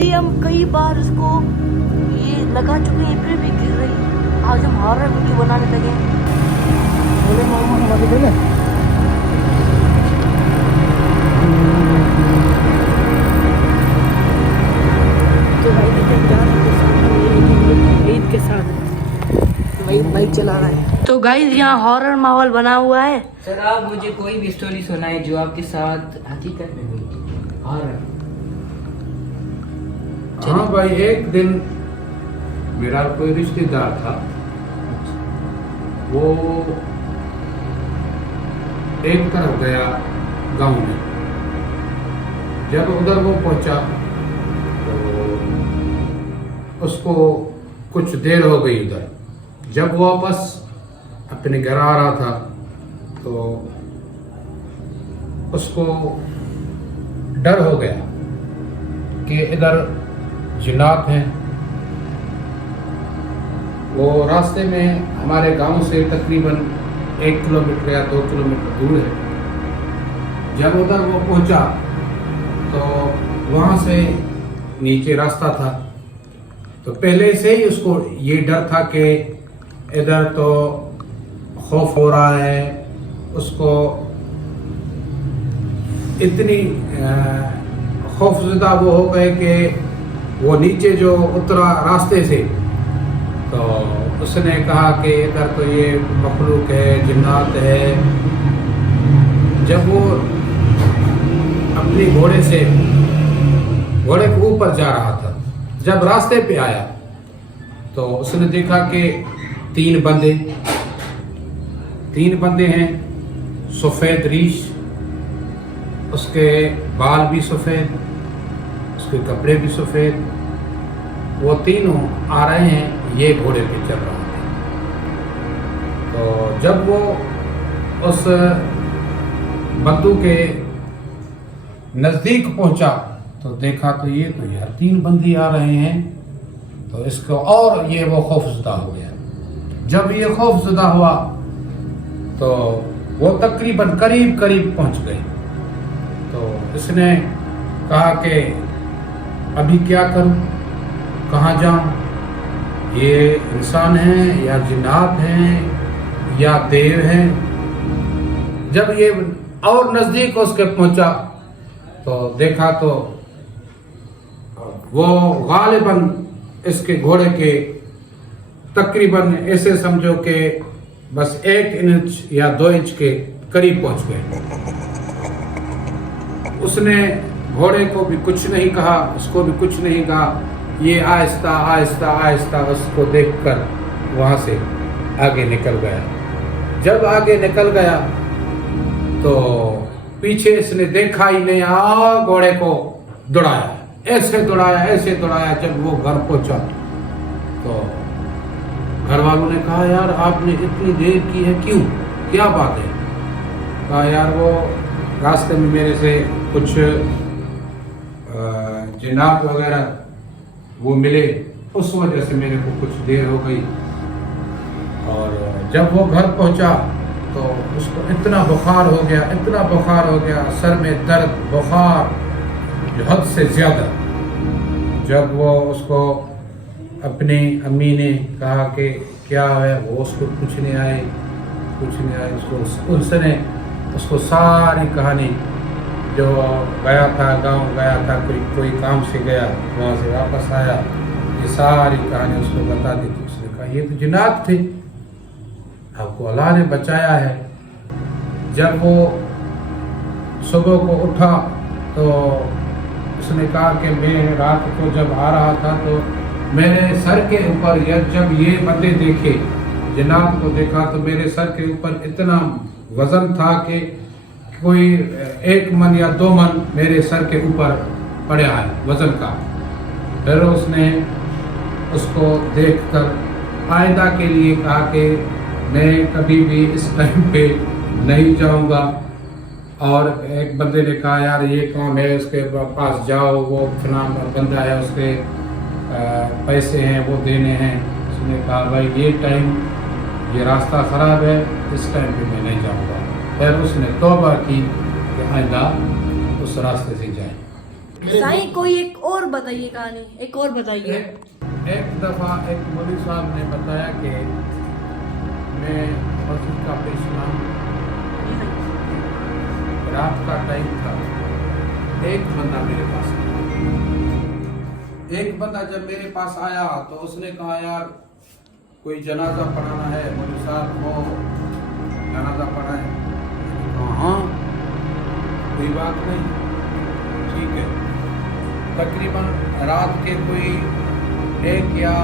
गड्डी हम कई बार इसको ये लगा चुके हैं फिर भी गिर रही है। आज हम हॉरर वीडियो बनाने लगे। बोले मामा हमारे बोले तो भाई ईद के साथ बाइक चला रहा है। तो गाइस यहाँ हॉरर माहौल बना हुआ है। सर आप मुझे कोई भी स्टोरी सुनाए जो आपके साथ हकीकत में हुई हॉरर। हाँ भाई, एक दिन मेरा कोई रिश्तेदार था, वो एक तरफ गया गांव में। जब उधर वो पहुंचा तो उसको कुछ देर हो गई उधर। जब वो वापस अपने घर आ रहा था तो उसको डर हो गया कि इधर जिन्नात हैं। वो रास्ते में हमारे गांव से तकरीबन 1 किलोमीटर या 2 किलोमीटर दूर है। जब उधर वो पहुंचा तो वहाँ से नीचे रास्ता था, तो पहले से ही उसको ये डर था कि इधर तो खौफ हो रहा है। उसको इतनी खौफज़दा वो हो गए कि वो नीचे जो उतरा रास्ते से तो उसने कहा कि इधर तो ये मखलूक है, जिन्नात है। जब वो अपने घोड़े के ऊपर जा रहा था, जब रास्ते पे आया तो उसने देखा कि 3 बंदे हैं, सफ़ेद रीश, उसके बाल भी सफ़ेद, उसके कपड़े भी सफ़ेद। वो तीनों आ रहे हैं, ये घोड़े पे चल रहा था। तो जब वो उस बंदू के नज़दीक पहुंचा तो देखा तो यार 3 बंदी आ रहे हैं। तो इसको और ये वो खौफज़दा हो गया। जब ये खौफज़दा हुआ तो वो तकरीबन करीब पहुंच गए। तो इसने कहा कि अभी क्या करूं, कहाँ जाऊं, ये इंसान हैं या जिन्नात हैं या देव हैं। जब ये और नज़दीक उसके पहुंचा तो देखा तो वो गालिबन इसके घोड़े के तकरीबन ऐसे समझो कि बस 1 इंच या 2 इंच के करीब पहुंच गए। उसने घोड़े को भी कुछ नहीं कहा, उसको भी कुछ नहीं कहा। ये आहिस्ता आहिस्ता उसको देखकर वहां से आगे निकल गया। जब आगे निकल गया तो पीछे इसने देखा ही नहीं, घोड़े को दौड़ाया, ऐसे दौड़ाया। जब वो घर पहुंचा तो घर वालों ने कहा, यार आपने इतनी देर की है, क्यों, क्या बात है? कहा यार वो रास्ते में मेरे से कुछ जिन्नात वगैरह वो मिले, उस वजह से मेरे को कुछ देर हो गई। और जब वो घर पहुंचा तो उसको इतना बुखार हो गया, सर में दर्द, बुखार जो हद से ज़्यादा। जब वो उसको अपनी अम्मी ने कहा कि क्या है, वो उसको पूछने आए। उसने उसको सारी कहानी, जो गया था, गांव गया था, कोई काम से गया, वहाँ से वापस आया, ये सारी कहानी उसको बता दी थी। उसने कहा ये तो जिन्नात थे, आपको अल्लाह ने बचाया है। जब वो सुबह को उठा तो उसने कहा कि मैं रात को जब आ रहा था तो मेरे सर के ऊपर, जब ये बंदे देखे, जिन्नात को देखा, तो मेरे सर के ऊपर इतना वजन था कि कोई 1 मन या 2 मन मेरे सर के ऊपर पड़ा है वजन का। फिर उसने उसको देखकर आइंदा के लिए कहा कि मैं कभी भी इस टाइम पे नहीं जाऊंगा। और एक बंदे ने कहा यार ये काम है, उसके पास जाओ, वो फलां बंदा है, उसके पैसे हैं वो देने हैं। उसने कहा भाई ये रास्ता ख़राब है, इस टाइम पे मैं नहीं जाऊंगा। फिर उसने तौबा की कि आइंदा उस रास्ते से जाए। साईं कोई एक और बताइए कहानी, एक और बताइए। एक दफ़ा एक मौलवी साहब ने बताया कि मैं मस्जिद का पेशवान, रात का टाइम था, एक बंदा मेरे पास आया। एक बंदा जब मेरे पास आया तो उसने कहा यार कोई जनाजा पढ़ाना है, मौलवी साहब वो जनाजा पढ़ाए। मैंने कहा हाँ कोई बात नहीं, ठीक है। तकरीबन रात के कोई 1 या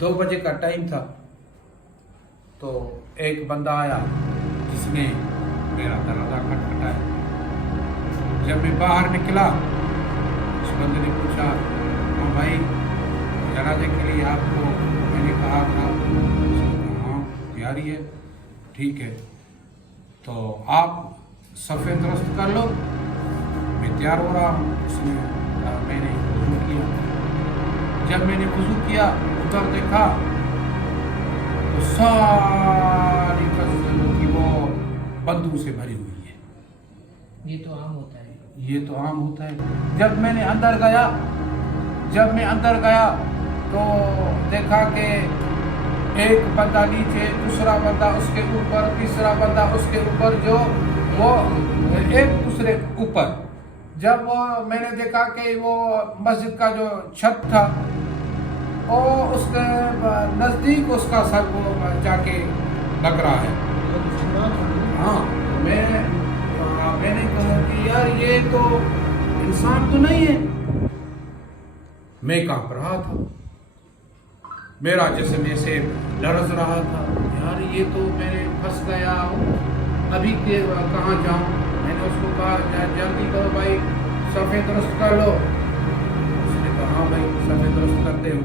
2 बजे का टाइम था, तो एक बंदा आया जिसने मेरा दरवाज़ा खटखटाया। जब मैं बाहर निकला उस बंदे ने पूछा हाँ भाई जनाजे के लिए आपको मैंने कहा था। हाँ तैयारी है, ठीक है, तो आप सफ़ेद दुरुस्त कर लो, मैं तैयार हो रहा हूँ। उसने मैंने वज़ू किया। जब मैंने वज़ू किया उधर देखा तो सारी कसरत की वो बंदूक से भरी हुई है। ये तो आम होता है। ये तो आम होता है। जब मैं अंदर गया तो देखा कि एक बंदा नीचे, दूसरा बंदा उसके ऊपर, तीसरा बंदा उसके ऊपर, जो वो एक दूसरे ऊपर। जब मैंने देखा कि वो मस्जिद का जो छत था वो उसके नज़दीक उसका सर वो जाके लग रहा है। हाँ मैंने कहा कि यार ये तो इंसान तो नहीं है। मैं कांप रहा था, मेरा जिस्म ऐसे लरज रहा था, यार ये तो मैंने फंस गया हूँ, अभी कहाँ जाऊँ। मैंने उसको कहा जल्दी करो भाई सफ़ेद दुरुस्त कर लो। उसने कहा हाँ भाई सफ़ेद दुरुस्त करते हो।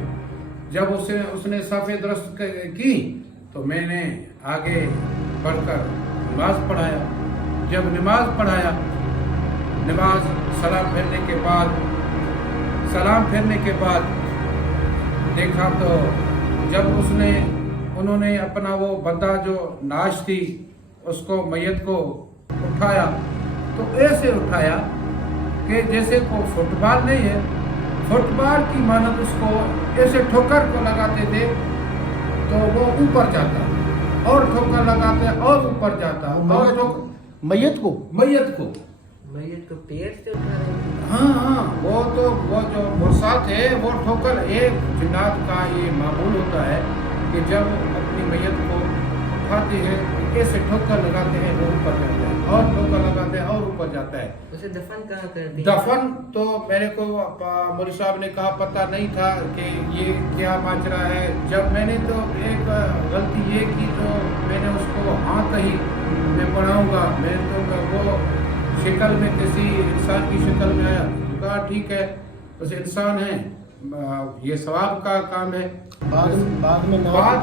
जब उसने सफ़ेद दुरुस्त की तो मैंने आगे बढ़कर नमाज पढ़ाया। जब नमाज पढ़ाया, नमाज सलाम फेरने के बाद देखा तो जब उन्होंने अपना वो बंदा जो नाश थी उसको मैयत को उठाया तो ऐसे उठाया कि जैसे को फुटबॉल नहीं है, फुटबॉल की मानद उसको ऐसे ठोकर को लगाते थे तो वो ऊपर जाता, और ठोकर लगाते और ऊपर जाता, और मैयत को मैयत को पैर से उठा रहे हैं। हाँ वो जो मुरसात है वो ठोकर, एक जिन्नात का ये मामूल होता है कि जब अपनी मैयत को उठाते हैं ऐसे ठोकर लगाते हैं वो ऊपर जाता है, और ठोकर लगाते हैं और ऊपर जाता है। उसे दफन कहाँ करते हैं? दफन तो मेरे को मौलवी साहब ने कहा पता नहीं था कि ये क्या माजरा है। जब मैंने तो एक गलती ये की तो मैंने उसको हाँ कही मैं पढ़ाऊँगा। मैं तो वो शक्ल में किसी इंसान की शक्ल में आया, तो कहा ठीक है बस इंसान है, ये सवाब का काम है। बाद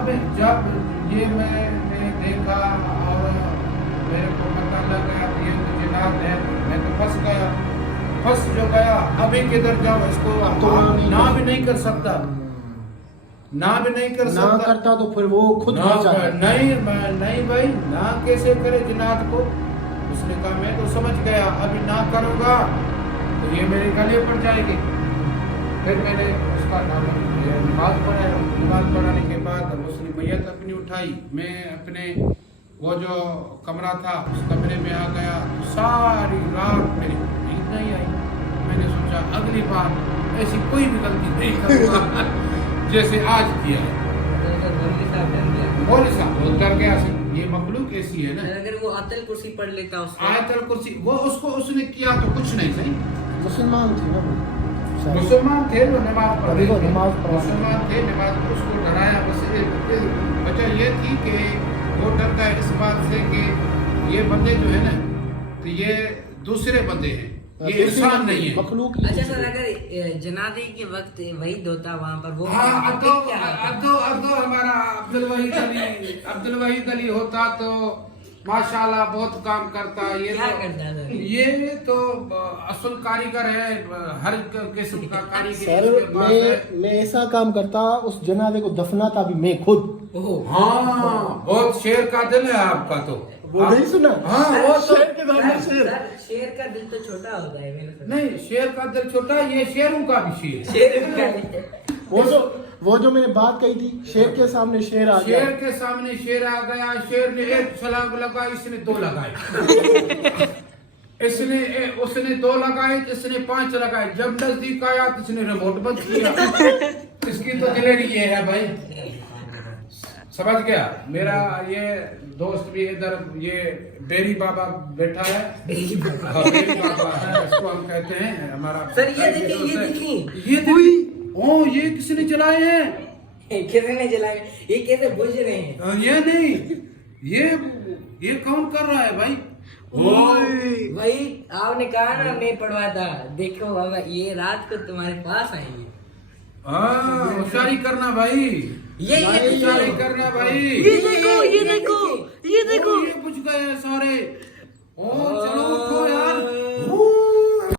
में जब ये मैंने देखा और मेरे को पता लग गया ये तो जिन्नात है, मैं तो फंस जो गया। अभी किधर जाओ, इसको ना भी नहीं कर सकता, ना करता तो फिर वो खुद ना, नहीं भाई ना कैसे करे जिन्नात को। उसने कहा मैं तो समझ गया, अभी ना करूँगा तो ये मेरे गले पड़ जाएगी। फिर मैंने उसका नमाज पढ़ाया। नमाज पढ़ाने के बाद उसने मैयत अपनी उठाई, मैं अपने वो जो कमरा था उस कमरे में आ गया। सारी रात मेरी नींद नहीं आई। मैंने सोचा अगली बार ऐसी कोई भी गलती नहीं करूँगा जैसे आज किया है। मौलवी साहब डर गया, ये मखलूक ऐसी है ना। अगर वो आयतल कुर्सी पढ़ लेता आयतल कुर्सी वो उसने किया तो कुछ नहीं सही। मुसलमान थे ना वो, मुसलमान थे जो नमाज पढ़े, मुसलमान थे नमाज, उसको डराया। बस वजह ये थी कि वो डरता है इस बात से कि ये बंदे जो है ना तो ये दूसरे बंदे हैं, ये इंसान नहीं है, मखलूक। अच्छा सर, अगर जनाजे के वक्त वहीद होता वहाँ पर वो हाँ अब तो हमारा अब्दुल वहीद अली होता तो माशाल्लाह बहुत काम करता। ये क्या तो करता था? ये तो असल कारीगर है, हर किस्म का कारीगर सर इसके पास है। मैं ऐसा काम करता, उस जनाजे को दफनाता भी मैं खुद। हाँ बहुत शेर का दिल है आपका तो। वो नहीं सुना हाँ वो तो शेर के सामने शेर सर, शेर का दिल तो छोटा होता है, मैंने सुना। नहीं, शेर का दिल छोटा, ये शेरों का भी शेर। शेर का वो जो मैंने बात कही थी, शेर के सामने शेर आ गया। शेर के सामने शेर आ गया, शेर ने एक छलांग लगाई, इसने 2 लगाए। उसने 2 लगाए, इसने 5 लगाए। जब नजदीक आया तो इसने रिमोट बंद किया। इसकी तो दिलेरी ये है भाई, समझ गया। मेरा ये दोस्त भी इधर, ये बेरी बाबा बैठा है। बेरी बाबा। हाँ, बेरी बाबा है, इसको हम कहते हैं। हमारा सर, ये देखिए, ये देखिए, ओ ये किसने चलाए हैं? किसने जलाए? ये कैसे बुझ रहे हैं? ये नहीं, ये कौन कर रहा है भाई? वही आपने कहा ना, मैं पढ़वा था। देखो बाबा, ये रात को तुम्हारे पास आएंगे। हाँ, होशियारी करना भाई, ये होशियारी करना भाई। ये देखो, ये देखो, ये देखो। ओ, ये बुझ गए हैं सारे। ओ चलो